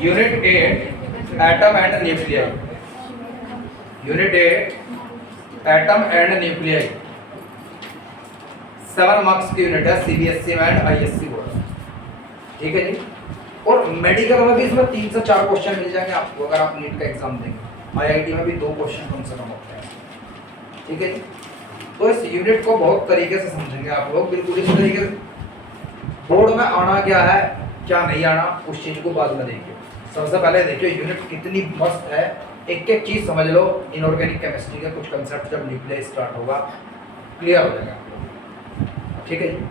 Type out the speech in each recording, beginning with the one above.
Unit 8 atom and nuclei. Unit 8 atom and nuclei 7 marks की unit है CBSE and ISC board. ठीक है जी। और मेडिकल में भी इसमें 3 से 4 क्वेश्चन मिल जाएंगे आपको अगर आप नीट का एग्जाम देंगे। आईआईटी में भी 2 क्वेश्चन कम से कम होते हैं। ठीक है जी। तो इस यूनिट को बहुत तरीके से समझेंगे आप लोग, बिल्कुल इस तरीके से। बोर्ड में आना क्या है क्या नहीं आना उस चीज को बाद में देखिए। सबसे पहले देखिए यूनिट कितनी मस्त है, एक एक चीज समझ लो। इनऑर्गेनिक केमिस्ट्री के कुछ कंसेप्ट जब न्यूक्लियर स्टार्ट होगा क्लियर हो जाएगा। ठीक है जी।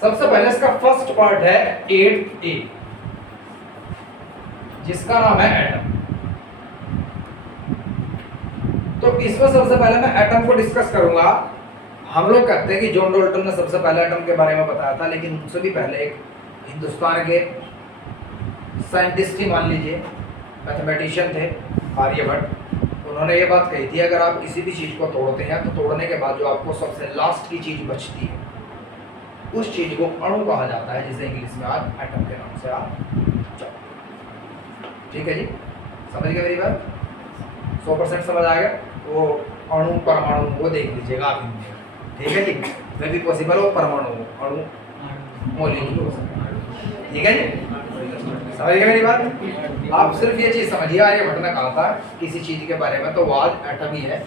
सबसे पहले इसका फर्स्ट पार्ट है 8A जिसका नाम है एटम। तो इसमें सबसे पहले मैं एटम को डिस्कस करूंगा। हम लोग कहते हैं कि जॉन डाल्टन ने सबसे पहले एटम के बारे में बताया था, लेकिन उनसे भी पहले एक हिंदुस्तान के साइंटिस्ट ही मान लीजिए, मैथमेटिशियन थे आर्यभट्ट। उन्होंने ये बात कही थी अगर आप किसी भी चीज़ को तोड़ते हैं तो तोड़ने के बाद जो आपको सबसे लास्ट की चीज़ बचती है उस चीज़ को अणु कहा जाता है, जिसे इंग्लिश में आज एटम के नाम से आप जानते हैं। ठीक है जी, समझ गए मेरी बात? 100% समझ आएगा। वो अणु परमाणु वो देख लीजिएगा आप हिंदी में। ठीक है जी। मैं भी पॉसिबल हो परमाणु अणु मॉलिक्यूल। ठीक है जी, समझ गए मेरी बात? आप सिर्फ ये चीज़ समझिए आर्यभट्ट ने कहा था किसी चीज़ के बारे में तो वो आज एटम ही है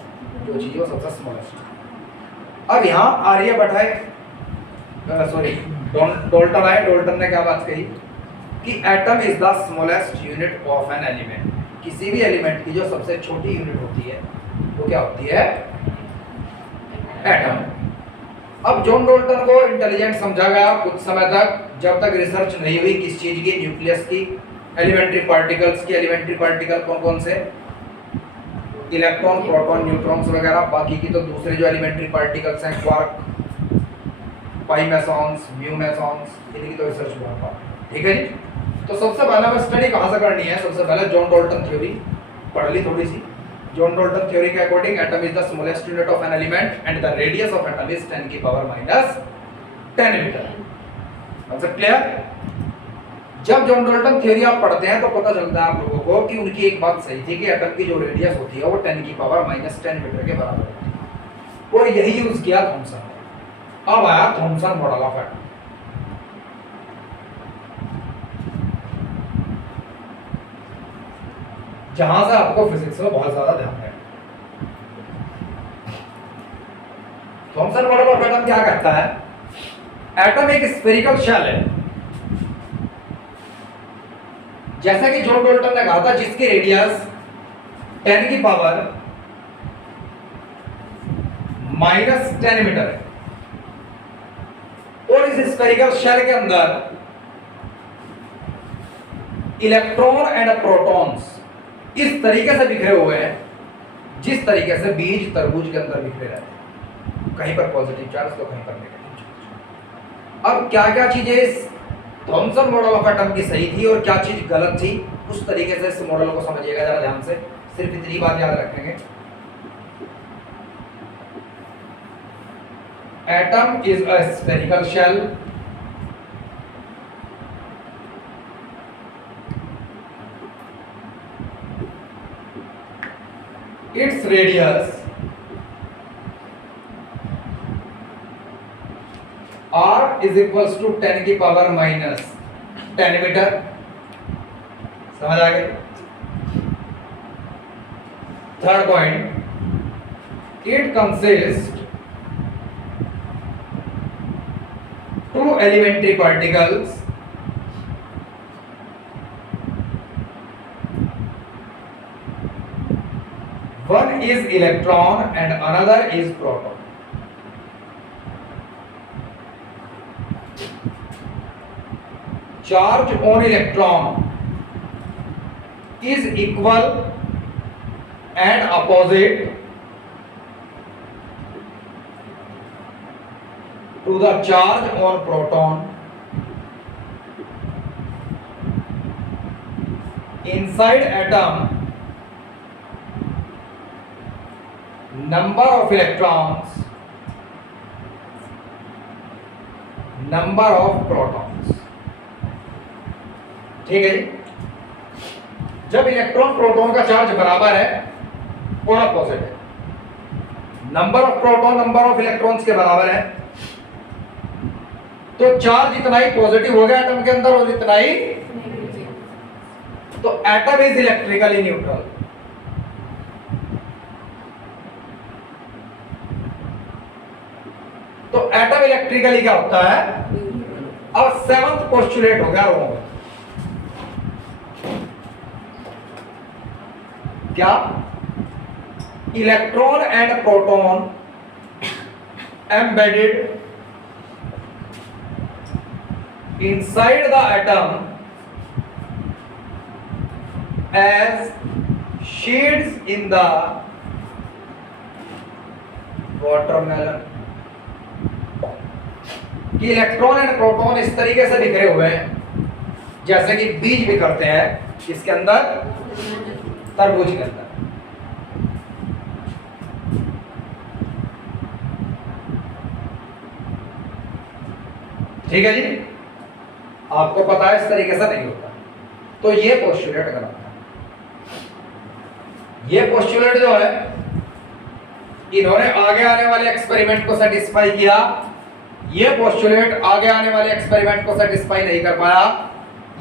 जो चीज़ वो सबसे स्मॉलेस्ट। अब यहाँ आर्यभट्ट है सॉरी डाल्टन आए। डाल्टन ने क्या बात कही कि atom is the smallest unit of an element. किसी भी एलिमेंट की जो सबसे छोटी यूनिट होती है वो क्या होती है? एटम। अब जॉन डाल्टन को इंटेलिजेंट समझा गया कुछ समय तक, जब तक रिसर्च नहीं हुई किस चीज की, न्यूक्लियस की, एलिमेंट्री पार्टिकल्स की। एलिमेंट्री पार्टिकल कौन कौन से? इलेक्ट्रॉन, प्रोटॉन, न्यूट्रॉन्स वगैरह। बाकी की तो दूसरे जो एलिमेंट्री पार्टिकल्स हैं क्वार्क, पाई मेसॉन्स, म्यू मेसॉन्स, इनकी तो रिसर्च हुआ था। ठीक है जी। तो सबसे पहले हमें स्टडी कहाँ से करनी है? सबसे पहले जॉन डाल्टन थ्योरी पढ़ ली थोड़ी सी। जॉन डाल्टन थ्योरी के according atom is the smallest unit of an element and the radius of atom is 10 की पावर माइनस 10 मीटर। मतलब क्लियर? जब जॉन डाल्टन थ्योरी आप पढ़ते हैं तो पता चलता है आप लोगों को कि उनकी एक बात सही थी कि एटम की जो रेडियस होती है वो 10 की पावर माइनस 10 मीटर के बराबर होती है। और यही यूज किया थॉमसन ने। अब आया थॉमसन मॉडल ऑफ एटम। जहां से आपको फिजिक्स में बहुत ज्यादा ध्यान है। थॉमसन मॉडल ऑफ एटम क्या कहता है? एटम एक स्फेरिकल शेल है, जैसा कि जॉन डाल्टन ने कहा था, जिसकी रेडियस 10 की पावर माइनस 10 मीटर है। और इस स्फेरिकल शेल के अंदर इलेक्ट्रॉन एंड प्रोटॉन्स इस तरीके से बिखरे हुए हैं जिस तरीके से बीज तरबूज के अंदर बिखरे रहते हैं, कहीं पर पॉजिटिव चार्ज तो कहीं पर नेगेटिव चार्ज। अब क्या क्या चीजें इस थॉमसन मॉडल ऑफ एटम की सही थी और क्या चीज गलत थी, उस तरीके से इस मॉडल को समझिएगा जरा ध्यान से। सिर्फ इतनी बात याद रखेंगे, atom is a spherical shell its radius r is equals to 10 की पावर माइनस 10 मीटर। समझ आ गई? Third point, it consists two elementary particles one is electron and another is proton. Charge on electron is equal and opposite to the charge on proton. Inside atom, number of electrons, number of protons। ठीक है जी। जब electron proton का charge बराबर है और opposite है, number of proton number of electrons के बराबर है, तो चार्ज इतना ही पॉजिटिव हो गया एटम के अंदर और इतना ही, तो एटम इज इलेक्ट्रिकली न्यूट्रल। तो एटम इलेक्ट्रिकली क्या होता है? अब सेवंथ पोस्टुलेट हो गया रोमन। क्या? Electron and proton embedded inside the atom as shades in the watermelon। कि इलेक्ट्रॉन एंड प्रोटॉन इस तरीके से बिखरे हुए हैं जैसे कि बीज बिखरते हैं किसके अंदर? तरबूज के अंदर। ठीक है जी, आपको पता है इस तरीके से नहीं होता, तो ये पोस्टुलेट गलत है। ये पोस्टुलेट जो है इन्होंने आगे आने वाले एक्सपेरिमेंट को सेटिस्फाई किया, ये पोस्टुलेट आगे आने वाले एक्सपेरिमेंट को सेटिस्फाई नहीं कर पाया,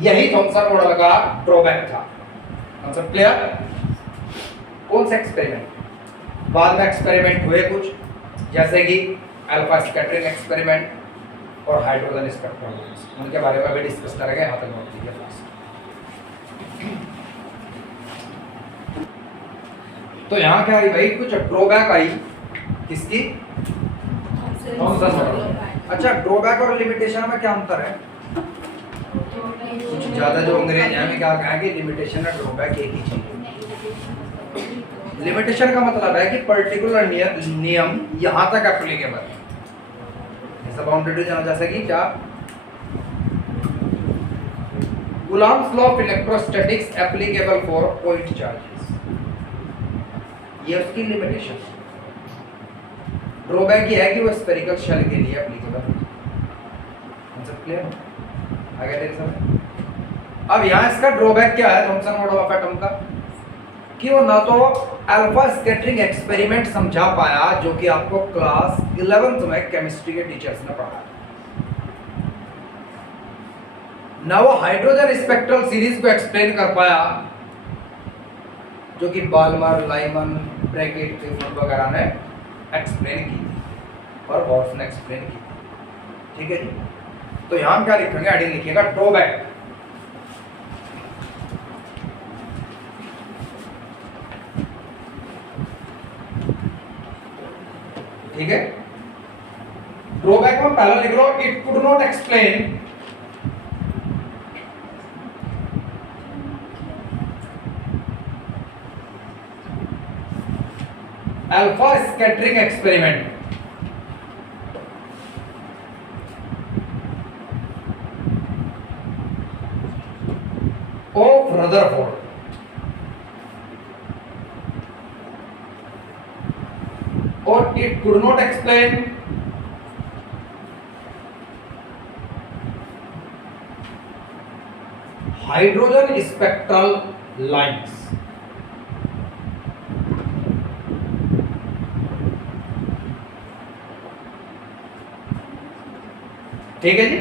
यही थॉमसन मॉडल का ड्रॉबैक था। Concept clear? कौन सा एक्सपेरिमेंट? बाद में एक्सपेरिमेंट हुए कुछ, जैसे कि अल्फा स्कैटरिंग एक्सपेरिमेंट और हाइड्रोजन स्पेक्ट्रोमेट्री, उनके बारे में भी डिस्कस करेंगे। यहाँ तक नोट कीजिए क्लास। तो यहाँ क्या आई भाई? कुछ ड्रॉबैक आई किसकी? Thompson model. अच्छा, ड्रॉबैक और लिमिटेशन में क्या अंतर है? कुछ ज्यादा जो अंग्रेज हैं हमें क्या कहेंगे, लिमिटेशन और ड्रॉबैक एक ही चीज है। लिमिटेशन का मतलब है कि पर्टिकुलर नियम यहाँ तक एप्लीकेबल है, बाउंडेड जाना, जैसे कि क्या? Coulomb's law of electrostatics applicable for point charges, ये उसकी लिमिटेशन है। ड्रॉबैक ये है कि वो स्फेरिकल शेल के लिए एप्लीकेबल है। Concept clear? आगे देख सकते। अब यहाँ इसका ड्रॉबैक क्या है थॉमसन मॉडल ऑफ एटम का? कि वो ना तो अल्फा स्कैटरिंग एक्सपेरिमेंट समझा पाया, जो कि आपको क्लास 11th में केमिस्ट्री के टीचर्स ने पढ़ाया, ना वो हाइड्रोजन स्पेक्ट्रल सीरीज को एक्सप्लेन कर पाया, जो कि बाल्मर, लाइमन, ब्रैकेट वगैरह ने एक्सप्लेन की और बॉर्स ने एक्सप्लेन की। ठीक है जी, तो यहां क्या लिखेंगे? हेडिंग लिखिएगा ड्रॉबैक। ठीक है, ड्रॉबैक में पहला लिख लो, it could not explain alpha scattering experiment of Rutherford, और it could not explain hydrogen spectral lines. ठीक है जी,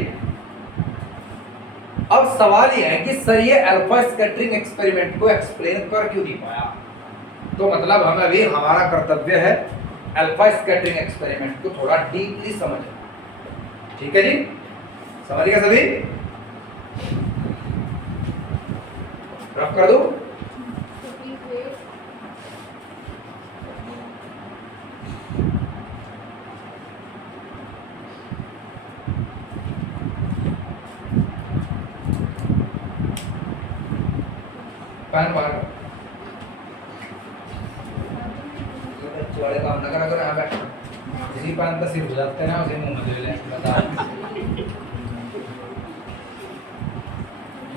अब सवाल यह है कि सर ये अल्फा स्कैटरिंग एक्सपेरिमेंट को एक्सप्लेन कर क्यों नहीं पाया? तो मतलब हमें भी हमारा कर्तव्य है अल्फा स्कैटरिंग एक्सपेरिमेंट को थोड़ा डीपली समझना। ठीक है जी, समझ गए सभी? रफ कर दूं? पैन बाहर बच्चे वाले काम ना करा करो यहाँ बैठ, इसी पैन का सिर हो जाते हैं ना, उसे मुंह में ले लें। बता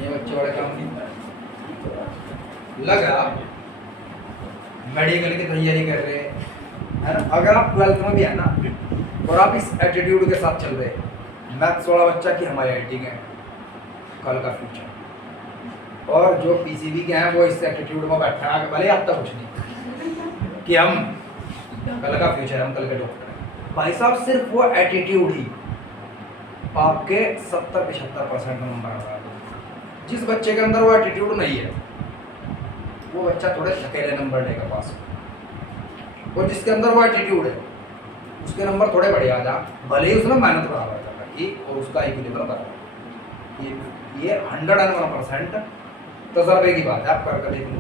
ये बच्चे वाले काम नहीं लगा। मेडिकल की तैयारी कर रहे हैं ना, अगर आप 12th में भी है ना और आप इस एटीट्यूड के साथ चल रहे, मैथ्स वाला बच्चा की हमारी एडिटिंग है कल का फ्यूचर, और जो पीसीबी के हैं वो इस एटीट्यूड में बैठा है, भले आता कुछ नहीं कि हम कल का फ्यूचर, हम कल के डॉक्टर हैं। भाई साहब सिर्फ वो एटीट्यूड ही आपके 70-75% नंबर आ। जिस बच्चे के अंदर वो एटीट्यूड नहीं है वो बच्चा थोड़े थकेले नंबर लेगा पास, और जिसके अंदर वो एटीट्यूड है उसके नंबर थोड़े बढ़िया आ जा, भले ही उसने मेहनत बराबर कर रखी और उसका IQ लेवल बराबर। ये 101% तजर्बे की बात है, आप करके देख लो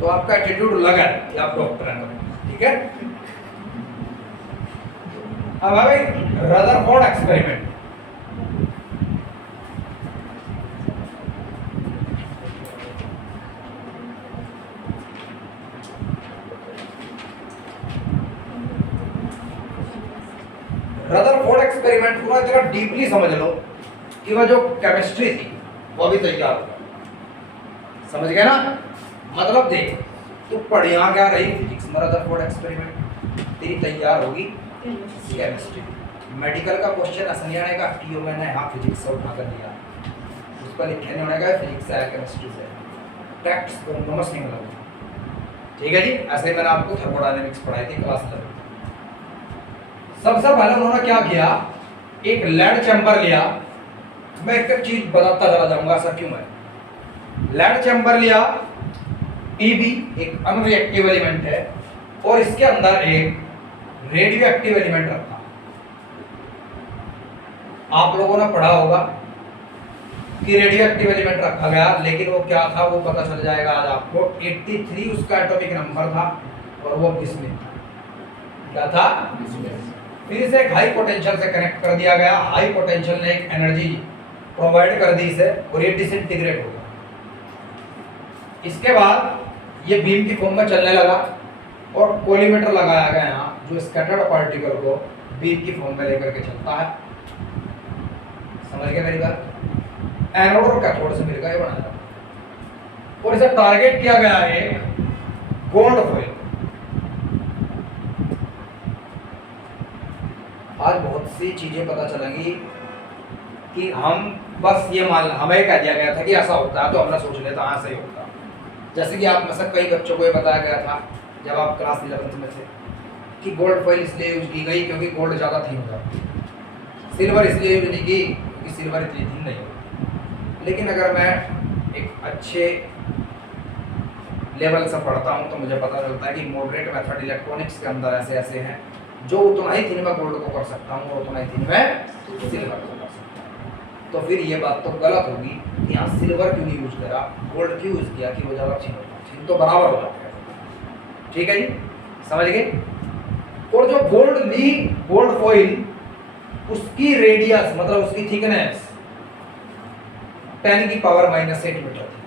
तो आपका एटीट्यूड लगा है कि आप डॉक्टर हैं, ठीक है। अब भाई रदरफोर्ड एक्सपेरिमेंट, रदरफोर्ड एक्सपेरिमेंट को इतना डीपली समझ लो कि वह जो केमिस्ट्री थी वो भी तैयार हो गया, समझ गए ना। मतलब देख तू पढ़िया क्या रही फिजिक्स में, रदरफोर्ड एक्सपेरिमेंट तेरी तैयार होगी केमिस्ट्री। मेडिकल का क्वेश्चन आसानी आने का टीओ मैंने यहाँ फिजिक्स से उठा कर दिया, उस पर लिखे नहीं होने का फिजिक्स से केमिस्ट्री से, टेक्स्ट नमस नहीं मिला, ठीक है जी। ऐसे मैंने आपको थर्मोडायनेमिक्स पढ़ाई थी क्लास 11। सबसे पहले उन्होंने क्या किया, एक लेड चैम्बर लिया, मैं एक चीज बताता चला जाऊंगा ऐसा क्यों है। लेड चैम्बर लिया, पीबी एक अनरिएक्टिव एलिमेंट है, और इसके अंदर एक रेडियो एक्टिव एलिमेंट रखा। आप लोगों ने पढ़ा होगा कि रेडियो एक्टिव एलिमेंट रखा गया, लेकिन वो क्या था वो पता चल जाएगा आज आपको। 83 उसका एटॉमिक नंबर था और वो बिस्मिथ था। क्या था? फिर इसे एक हाई पोटेंशियल से कनेक्ट कर दिया गया, हाई पोटेंशियल ने एक एनर्जी प्रोवाइड कर दी इसे और ये डिसइंटीग्रेट हो गया। इसके बाद ये बीम की फॉर्म में चलने लगा और कोलीमीटर लगाया गया यहाँ जो स्कैटर्ड पार्टिकल को बीम की फॉर्म में लेकर के चलता है। समझ गए मेरी बात? एनोड और कैथोड से मिलकर ये बनाया और इसे टारगेट किया गया है गोल्ड फॉइल। आज बहुत सी चीजें पता चलेंगी कि हम बस ये मान, हमें कह दिया गया था कि ऐसा होता है तो हमने सोच लिया था हाँ सही होता। जैसे कि आप में से कई बच्चों को ये बताया गया था जब आप क्लास 11th में थे कि गोल्ड फॉइल इसलिए यूज की गई क्योंकि गोल्ड ज़्यादा थी हो जाती, सिल्वर इसलिए यूज नहीं की क्योंकि सिल्वर इतनी थी नहीं होती। लेकिन अगर मैं एक अच्छे लेवल से पढ़ता हूँ तो मुझे पता चलता है कि मॉडरेट मेथड इलेक्ट्रॉनिक्स के अंदर ऐसे ऐसे हैं जो उतना ही थिन में गोल्ड को कर सकता हूँ और उतना ही थिन में सिल्वर को कर सकता हूँ। तो फिर ये बात तो गलत होगी कि यहाँ सिल्वर क्यों नहीं यूज करा, गोल्ड क्यों यूज किया कि वो ज़्यादा थिन होता, थिन तो बराबर हो जाता है। ठीक है जी, समझ गए? और जो गोल्ड ली गोल्ड फॉइल उसकी रेडियस मतलब उसकी थिकनेस 10 की पावर -8 मीटर थी।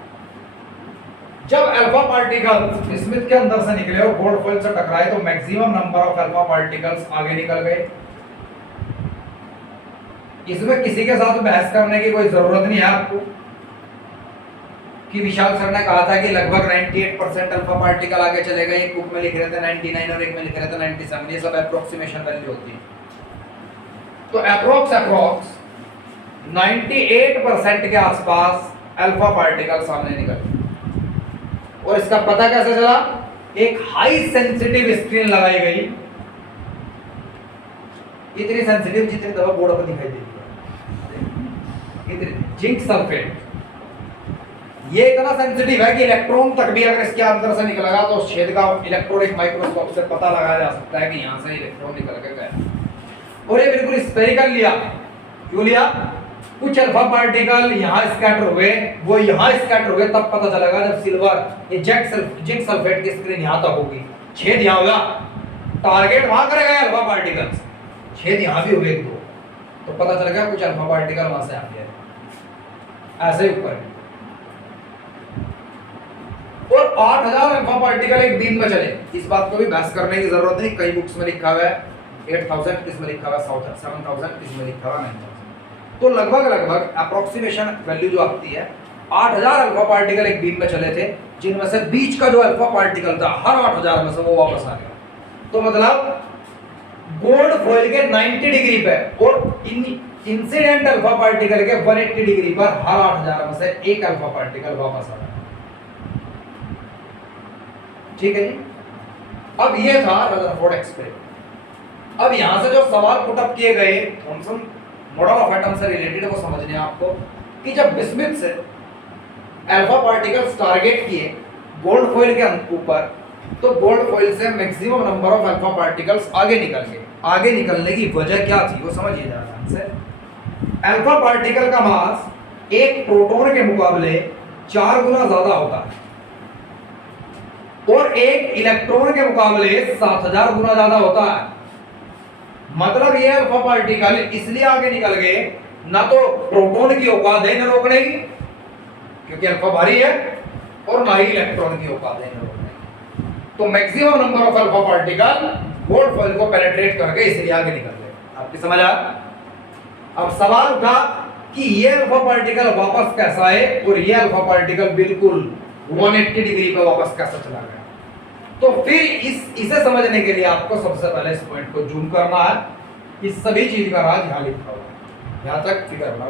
जब अल्फा पार्टिकल्स स्मिथ के अंदर से निकले और गोल्ड फॉइल से टकराए तो maximum number of alpha particles आगे निकल गए। इसमें किसी के साथ बहस करने की कोई जरूरत नहीं है आपको कि विशाल सर ने कहा था कि लगभग 98% अल्फा पार्टिकल आगे चले गए। एक बुक में लिख रहे थे 99 और एक में लिख रहे थे 97। ये सब अप्रोक्सीमेशन वैल्यू होती है। तो अप्रोक्स 98% के आसपास अल्फा पार्टिकल सामने निकले। और इसका पता कैसे चला? एक हाई सेंसिटिव स्क्रीन लगाई गई, इतनी सेंसिटिव जितनी दवा बोर्ड पर दिखाई देती है, इतनी जिंक सल्फेट। ये इतना सेंसिटिव है कि इलेक्ट्रॉन तक भी अगर इसके अंदर से निकलेगा तो उस छेद का इलेक्ट्रॉनिक माइक्रोस्कोप से पता लगाया जा सकता है कि यहां से इलेक्ट्रॉन निकल के गया। और ये बिल्कुल स्फेरिकल लिया। क्यों लिया? कुछ अल्फा पार्टिकल यहाँ स्कैटर हुए, वो यहाँ स्कैटर हुए, तब पता चलेगा जब सिल्वर ये जिंक सल्फेट की स्क्रीन यहाँ तक होगी, छेद यहाँ होगा, टारगेट वहां करेगा अल्फा पार्टिकल्स, छेद यहाँ भी हुए दो, तो पता चलेगा कुछ अल्फा पार्टिकल वहां से आ गया ऐसे ऊपर। और 8000 अल्फा पार्टिकल एक बीम में चले, इस बात को भी बहस करने की जरूरत नहीं। कई बुक्स में लिखा हुआ है 8000, किसमें लिखा हुआ है 7000, किसमें लिखा हुआ 9000। तो लगभग अप्रोक्सीमेशन वैल्यू जो आती है 8000 अल्फा पार्टिकल एक बीम में चले थे, जिनमें से बीच का जो अल्फा पार्टिकल था हर 8000 में से वो वापस आ गया। तो मतलब गोल्ड फॉइल के 90 डिग्री पे और इंसिडेंट अल्फा पार्टिकल के 180 डिग्री पर हर 8000 में से एक अल्फा पार्टिकल वापस आ रहा है। ठीक है जी। अब ये था रदरफोर्ड एक्सपेरिमेंट। अब यहां से जो सवाल पुटअप किए गए थॉमसन मॉडल ऑफ एटम से रिलेटेड वो समझने हैं आपको कि जब बिस्मिथ से अल्फा पार्टिकल्स टारगेट किए गोल्ड फॉइल के ऊपर, तो गोल्ड फॉइल से maximum number of alpha particles आगे निकल गए। आगे निकलने की वजह क्या थी वो समझिए जरा ध्यान से। अल्फा पार्टिकल का मास एक प्रोटॉन के मुकाबले 4 गुना ज्यादा होता है और एक इलेक्ट्रॉन के मुकाबले 7000 गुना ज्यादा होता है। मतलब ये अल्फा पार्टिकल इसलिए आगे निकल गए, ना तो प्रोटॉन की औकात है इन्हें रोकने की क्योंकि अल्फा भारी है, और ना ही इलेक्ट्रॉन की औकात है इन्हें रोकने की। तो maximum number of alpha particle gold foil को पेनिट्रेट करके इसलिए आगे निकल गए। आपकी समझ आ? अब सवाल उठा कि ये अल्फा पार्टिकल वापस कैसा है और ये अल्फा पार्टिकल बिल्कुल 180 डिग्री पे वापस कैसे चला गया। तो फिर इसे समझने के लिए आपको सबसे पहले इस पॉइंट को जूम करना है। इस सभी चीज का राज यहां लिखा हुआ है, यहां तक फिगर करना।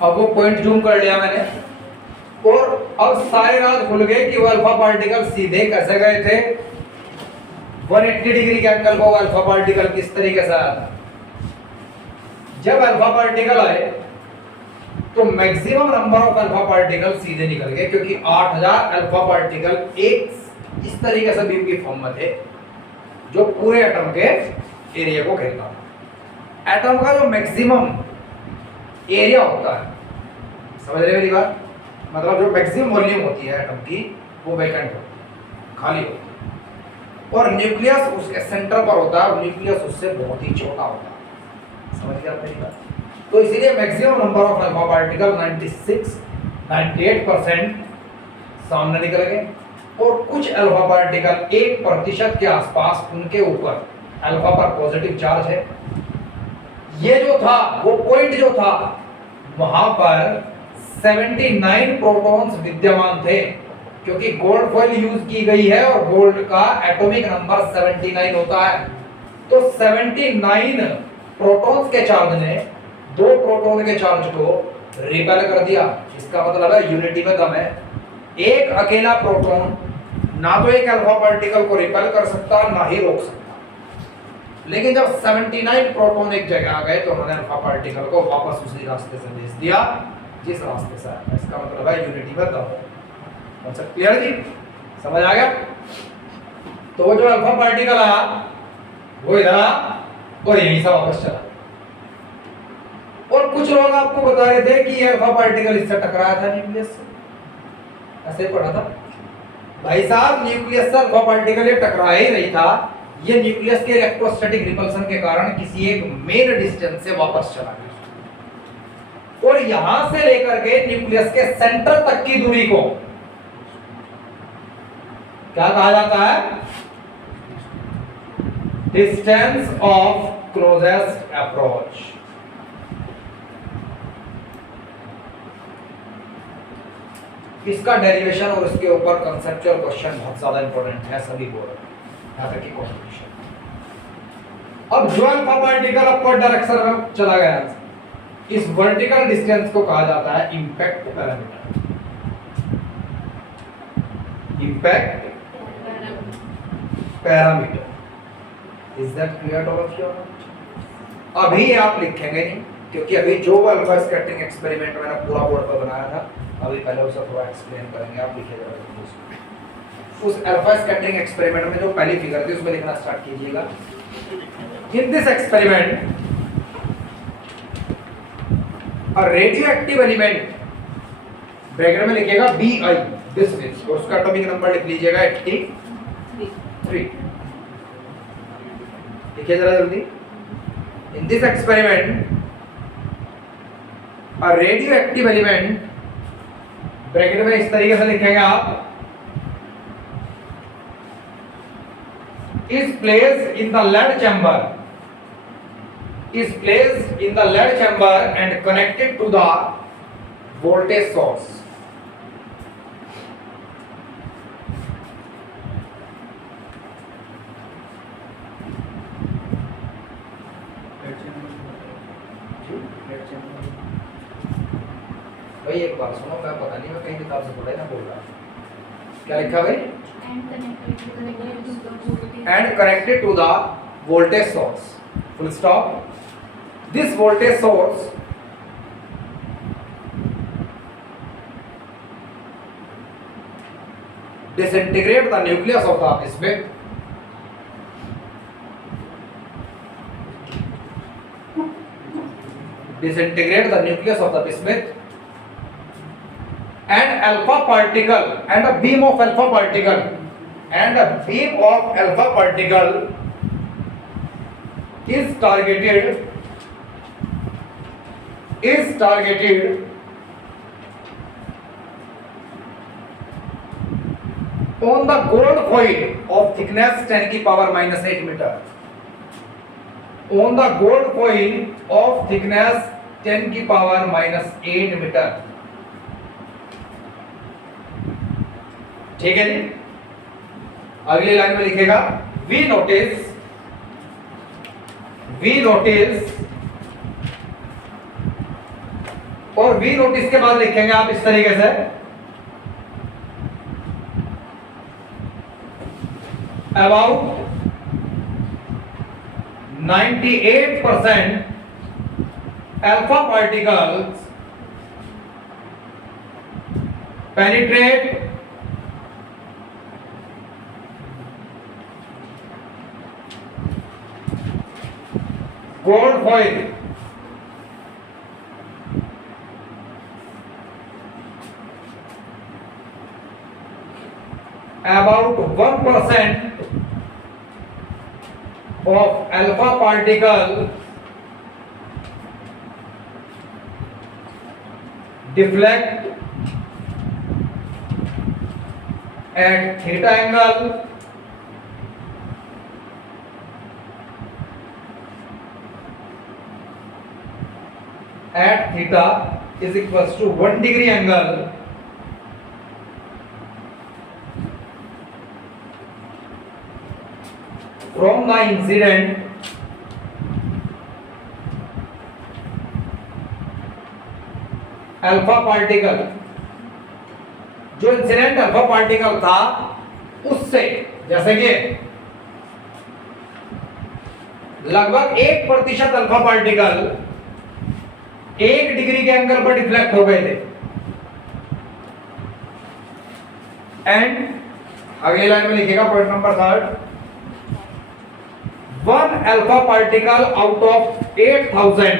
अब वो पॉइंट जूम कर लिया मैंने और अब सारे राज खुल गए कि वो अल्फा पार्टिकल सीधे कैसे गए थे 180 डिग्री के एंगल को। अल्फा पार्टिकल किस तरीके से आया था। जब अल्फा पार्टिकल आए तो maximum number of alpha particle सीधे निकल गए क्योंकि 8000 अल्फा पार्टिकल एक इस तरीके से बीम की फॉर्म में थे जो पूरे एटम के एरिया को घेरता था। एटम का जो मैक्सिमम एरिया होता है, समझ रहे मेरी बात, मतलब जो मैक्सिमम वॉल्यूम होती है एटम की वो वैकेंट होती है, खाली होती है, और न्यूक्लियस उसके सेंटर पर होता है और न्यूक्लियस उससे बहुत ही छोटा होता है। समझ गए आप मेरी बात। तो इसीलिए maximum number of alpha particle 98% सामने निकल गए और कुछ अल्फा पार्टिकल 1% के आसपास उनके ऊपर अल्फा पर पॉजिटिव चार्ज है। ये जो था वो पॉइंट जो था वहां पर 79 प्रोटॉन्स विद्यमान थे क्योंकि गोल्ड फॉइल यूज की गई है और गोल्ड का एटॉमिक नंबर 79 होता है। तो 79 प्रोटॉन्स के चार्ज ने 2 प्रोटॉन के चार्ज को रिपेल कर दिया। इसका मतलब है यूनिटी में दम है। एक अकेला प्रोटॉन ना तो एक अल्फा पार्टिकल को रिपेल कर सकता ना ही रोक सकता। लेकिन जब 79 प्रोटॉन एक जगह आ गए तो उन्होंने अल्फा पार्टिकल को वापस उसी रास्ते से भेज दिया जिस रास्ते से आया। इसका मतलब है यूनिटी में दम। कॉन्सेप्ट क्लियर जी, समझ आ गया। तो वो जो अल्फा पार्टिकल आया वो इधर आया और यहीं से वापस चला। और कुछ लोग आपको बता रहे थे कि ये अल्फा पार्टिकल इससे टकराया था न्यूक्लियस से, ऐसे पढ़ा था भाई साहब। न्यूक्लियस से अल्फा पार्टिकल ये टकरा ही नहीं था, ये न्यूक्लियस के इलेक्ट्रोस्टैटिक रिपल्शन के कारण किसी एक मेन डिस्टेंस से वापस चला गया और यहां से लेकर के न्यूक्लियस के सेंटर तक की दूरी को क्या कहा जाता है? Distance of closest approach. इसका डेरिवेशन और उसके ऊपर कंसेप्चुअल क्वेश्चन बहुत ज्यादा इंपॉर्टेंट है सभी बोर्ड में, यहां तक कि कॉम्पिटिशन। अब जो अल्फा पार्टिकल अपवर्ड डायरेक्शन में चला गया, इस वर्टिकल डिस्टेंस को कहा जाता है impact parameter. Impact parameter. Is that clear to all of you? अभी आप लिखेंगे नहीं क्योंकि अभी जो अल्फा स्कैटरिंग एक्सपेरिमेंट मैंने पूरा बोर्ड पर बनाया था, अभी पहले उसे थोड़ा एक्सप्लेन करेंगे। आप लिखिएगा उस अल्फा स्कैटरिंग एक्सपेरिमेंट में जो पहली फिगर थी उसमें लिखना स्टार्ट कीजिएगा। In this experiment a radioactive element, bracket में लिखिएगा Bi, दिस मींस, और उसका एटॉमिक नंबर लिख लीजिएगा 83। लिखिए जरा जल्दी। In this experiment a radioactive element, bracket में इस तरीके से लिखेगा आप, is placed in the lead chamber, is placed in the lead chamber and connected to the voltage source. भाई एक बात सुनो, मैं पता नहीं मैं कहीं किताब से पढ़ा ना बोल रहा, क्या लिखा भाई? And connected to the voltage source, full stop. This voltage source disintegrate the nucleus of the bismuth disintegrate the nucleus of the bismuth and alpha particle and a beam of alpha particle and a beam of alpha particle is targeted on the gold foil of thickness 10 की power minus 8 meter, on the gold foil of thickness 10 की power minus 8 meter। ठीक है जी। अगली line में लिखेगा we notice और we notice के बाद लिखेंगे आप इस तरीके से about 98% alpha particles penetrate gold foil about 1% of alpha particle deflect at theta angle at theta is equals to 1 degree angle from the incident alpha particle. जो इंसिडेंट अल्फा पार्टिकल था उससे, जैसे कि लगभग 1% अल्फा पार्टिकल 1 डिग्री के angle पर deflect हो गए थे। एंड अगली लाइन में लिखेगा point number 3, 1 alpha particle out of 8000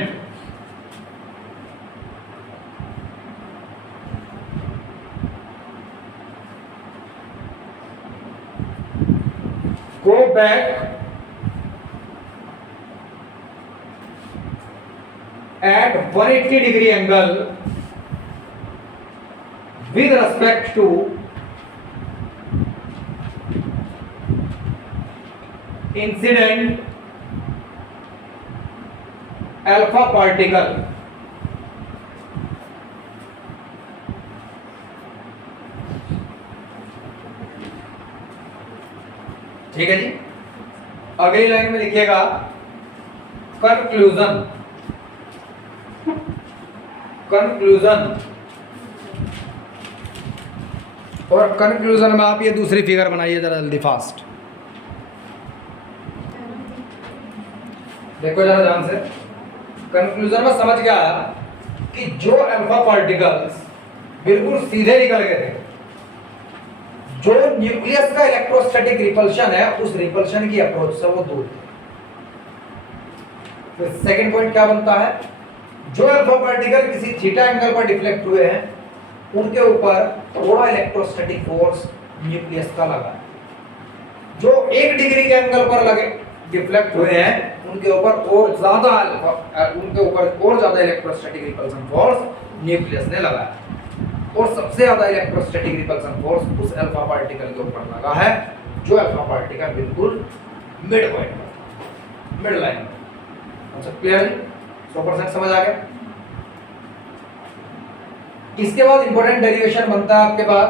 go back at 180 degree angle with respect to incident alpha particle. ठीक है जी। अगली लाइन में लिखिएगा कंक्लूजन। और कंक्लूजन में आप ये दूसरी फिगर बनाइए जरा जल्दी फास्ट। देखो जरा ध्यान से, कंक्लूजन में समझ गया कि जो अल्फा पार्टिकल्स बिल्कुल सीधे निकल गए थे, जो न्यूक्लियस का इलेक्ट्रोस्टैटिक रिपल्शन है उस रिपल्शन की अप्रोच से वो दूर थे। फिर सेकंड पॉइंट क्या बनता है, जो अल्फा पार्टिकल किसी थीटा एंगल पर डिफ्लेक्ट हुए हैं उनके ऊपर थोड़ा इलेक्ट्रोस्टैटिक फोर्स न्यूक्लियस का लगा है। जो 1 डिग्री के एंगल पर लगे डिफ्लेक्ट हुए हैं उनके ऊपर और ज्यादा इलेक्ट्रोस्टैटिक रिपल्सन फोर्स न्यूक्लियस ने लगाया। और सबसे ज्यादा इलेक्ट्रोस्टैटिक रिपल्सन फोर्स उस अल्फा पार्टिकल के ऊपर लगा है जो अल्फा पार्टिकल बिल्कुल मिड पॉइंट मिड लाइन। अच्छा क्लियर है, 100% समझ आ गया। इसके बाद इंपॉर्टेंट डेरिवेशन बनता है आपके पास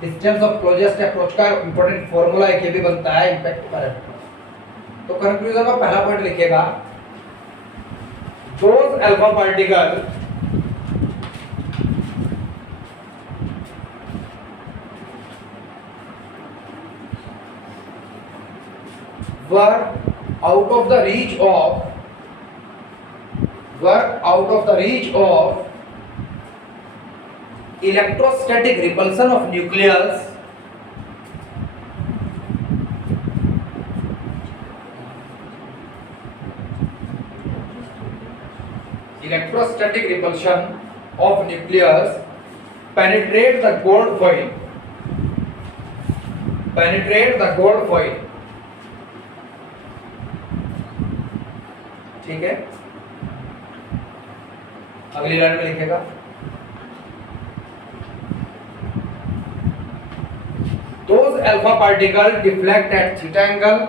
डिस्टेंस ऑफ क्लोजेस्ट अप्रोच का इंपॉर्टेंट फार्मूला एक ये भी बनता है इम्पैक्ट पर। तो कंक्लूजन में पहला पॉइंट लिखेगा those alpha particle were out of the reach of electrostatic repulsion of nucleus penetrate the gold foil. ठीक है, अगली लाइन में लिखेगा those alpha particle deflect at theta angle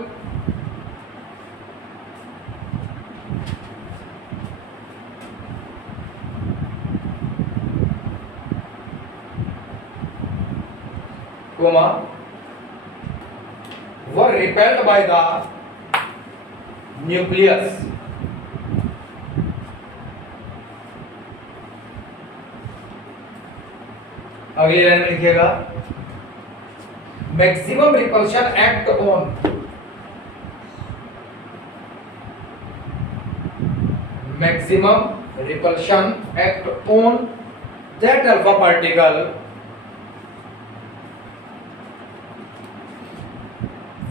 comma were repelled by the nucleus. अगली line में लिखिएगा maximum repulsion act on that alpha particle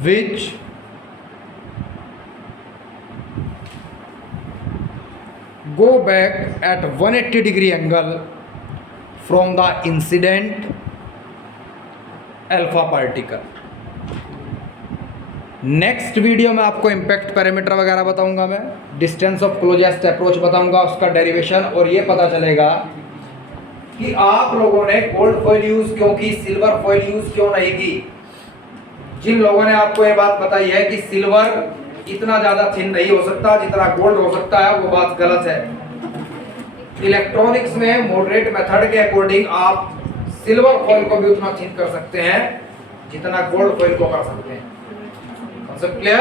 which go back at 180 degree angle from the incident alpha particle. Next video में आपको impact parameter वगैरह बताऊंगा, मैं distance of closest approach बताऊंगा, उसका डेरिवेशन, और ये पता चलेगा कि आप लोगों ने गोल्ड फॉइल यूज क्यों की, सिल्वर फॉइल यूज क्यों नहीं की। जिन लोगों ने आपको ये बात बताई है कि सिल्वर इतना ज्यादा थिन नहीं हो सकता जितना गोल्ड हो सकता है, वो बात गलत है। इलेक्ट्रॉनिक्स में मॉडरेट मेथड के अकॉर्डिंग आप सिल्वर फॉइल को भी उतना थिन कर सकते हैं जितना गोल्ड फॉइल को कर सकते हैं। Concept clear?